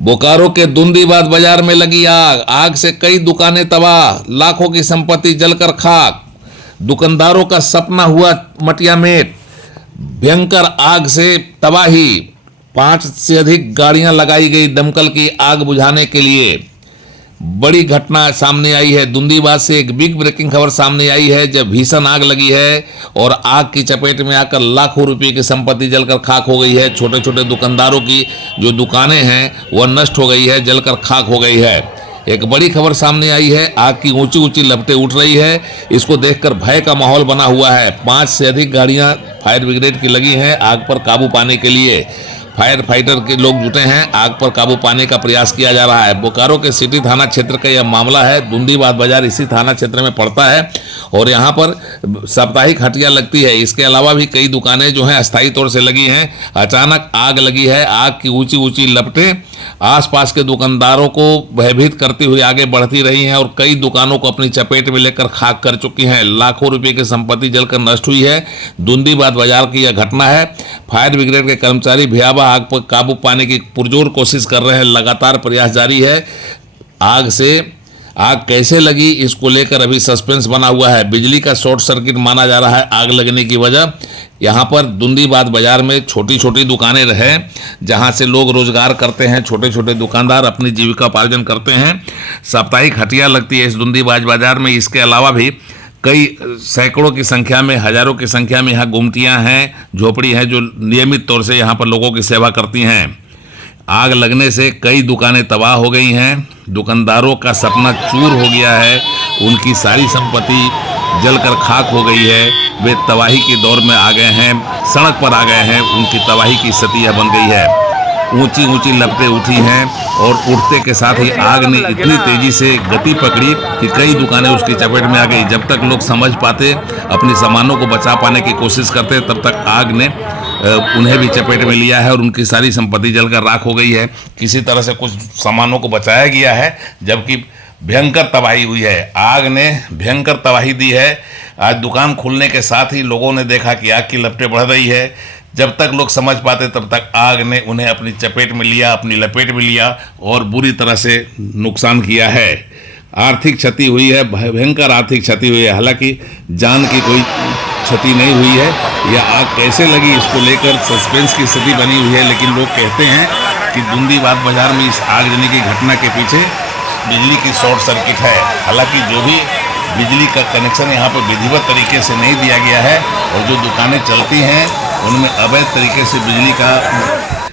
बोकारो के दुंदीबाद बाजार में लगी आग। आग से कई दुकानें तबाह, लाखों की संपत्ति जलकर खाक। दुकानदारों का सपना हुआ मटिया मेट। भयंकर आग से तबाही। 5 से अधिक गाड़ियां लगाई गई दमकल की आग बुझाने के लिए। बड़ी घटना सामने आई है। दुंदीबाद से एक बिग ब्रेकिंग खबर सामने आई है, जब भीषण आग लगी है और आग की चपेट में आकर लाखों रुपए की संपत्ति जलकर खाक हो गई है। छोटे छोटे दुकानदारों की जो दुकानें हैं वह नष्ट हो गई है, जलकर खाक हो गई है। एक बड़ी खबर सामने आई है। आग की ऊंची ऊंची लपटें उठ रही है। इसको देखकर भय का माहौल बना हुआ है। 5 से अधिक गाड़ियां फायर ब्रिगेड की लगी हैं आग पर काबू पाने के लिए। फायर फाइटर के लोग जुटे हैं, आग पर काबू पाने का प्रयास किया जा रहा है। बोकारो के सिटी थाना क्षेत्र का यह मामला है। दुंदीबाद बाजार इसी थाना क्षेत्र में पड़ता है और यहाँ पर साप्ताहिक हटिया लगती है। इसके अलावा भी कई दुकानें जो हैं अस्थायी तौर से लगी हैं। अचानक आग लगी है। आग की ऊंची ऊंची लपटें आसपास के दुकानदारों को भयभीत करती हुई आगे बढ़ती रही हैं और कई दुकानों को अपनी चपेट में लेकर खाक कर चुकी हैं। लाखों रुपए की संपत्ति जलकर नष्ट हुई है। दुंदीबाद बाजार की यह घटना है। फायर ब्रिगेड के कर्मचारी भयावह आग पर काबू पाने की पुरजोर कोशिश कर रहे हैं। लगातार प्रयास जारी है। आग कैसे लगी इसको लेकर अभी सस्पेंस बना हुआ है। बिजली का शॉर्ट सर्किट माना जा रहा है आग लगने की वजह। यहाँ पर दुंदीबाद बाजार में छोटी छोटी दुकानें रहे जहाँ से लोग रोजगार करते हैं। छोटे छोटे दुकानदार अपनी जीविका उपार्जन करते हैं। साप्ताहिक हटिया लगती है इस दुंदीबाद बाजार में। इसके अलावा भी कई सैकड़ों की संख्या में, हजारों की संख्या में यहाँ गुमटियाँ हैं, झोपड़ी हैं जो नियमित तौर से यहाँ पर लोगों की सेवा करती हैं। आग लगने से कई दुकानें तबाह हो गई हैं। दुकानदारों का सपना चूर हो गया है। उनकी सारी संपत्ति जलकर खाक हो गई है। वे तबाही के दौर में आ गए हैं, सड़क पर आ गए हैं। उनकी तबाही की स्थिति यह बन गई है। ऊंची ऊंची लपटें उठी हैं और उठते के साथ ही आग ने इतनी तेजी से गति पकड़ी कि कई दुकानें उसकी चपेट में आ गई। जब तक लोग समझ पाते, अपने सामानों को बचा पाने की कोशिश करते, तब तक आग ने उन्हें भी चपेट में लिया है और उनकी सारी संपत्ति जलकर राख हो गई है। किसी तरह से कुछ सामानों को बचाया गया है, जबकि भयंकर तबाही हुई है। आग ने भयंकर तबाही दी है। आज दुकान खुलने के साथ ही लोगों ने देखा कि आग की लपटें बढ़ रही है। जब तक लोग समझ पाते तब तक आग ने उन्हें अपनी चपेट में लिया, अपनी लपेट में लिया और बुरी तरह से नुकसान किया है। आर्थिक क्षति हुई है, भयंकर आर्थिक क्षति हुई है। हालांकि जान की कोई क्षति नहीं हुई है। यह आग कैसे लगी इसको लेकर सस्पेंस की स्थिति बनी हुई है। लेकिन लोग कहते हैं कि दुंदीबाद बाजार में इस आग लगने की घटना के पीछे बिजली की शॉर्ट सर्किट है। हालांकि जो भी बिजली का कनेक्शन यहाँ पर विधिवत तरीके से नहीं दिया गया है और जो दुकानें चलती हैं उनमें अवैध तरीके से बिजली का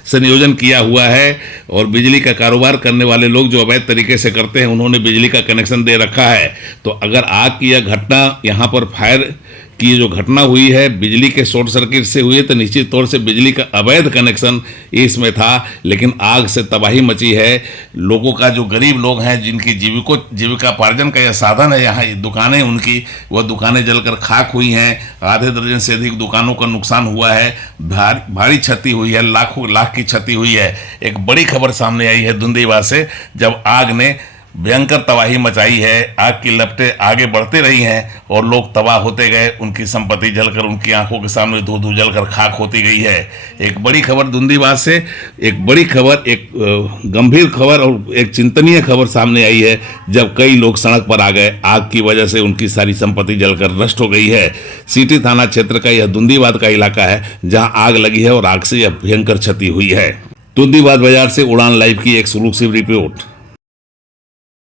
संयोजन किया हुआ है और बिजली का कारोबार करने वाले लोग जो अवैध तरीके से करते हैं उन्होंने बिजली का कनेक्शन दे रखा है। तो अगर आग की यह घटना यहाँ पर फायर की जो घटना हुई है बिजली के शॉर्ट सर्किट से हुई है, तो निश्चित तौर से बिजली का अवैध कनेक्शन इसमें था। लेकिन आग से तबाही मची है। लोगों का जो गरीब लोग हैं जिनकी जीविकापार्जन का यह साधन है, यहाँ दुकानें उनकी, वह दुकानें जलकर खाक हुई हैं। आधे दर्जन से अधिक दुकानों का नुकसान हुआ है। भारी क्षति हुई है, लाखों लाख की क्षति हुई है। एक बड़ी खबर सामने आई है दुंदीबाद से, जब आग ने भयंकर तबाही मचाई है। आग की लपटें आगे बढ़ते रही हैं और लोग तबाह होते गए। उनकी संपत्ति जलकर उनकी आंखों के सामने धू धू जलकर खाक होती गई है। एक बड़ी खबर दुंदीबाद से, एक बड़ी खबर, एक गंभीर खबर और एक चिंतनीय खबर सामने आई है, जब कई लोग सड़क पर आ गए। आग की वजह से उनकी सारी संपत्ति जलकर नष्ट हो गई है। सिटी थाना क्षेत्र का यह दुंदीबाद का इलाका है जहाँ आग लगी है और आग से यह भयंकर क्षति हुई है। दुंदीबाद बाजार से उड़ान लाइव की एक्सक्लूसिव रिपोर्ट।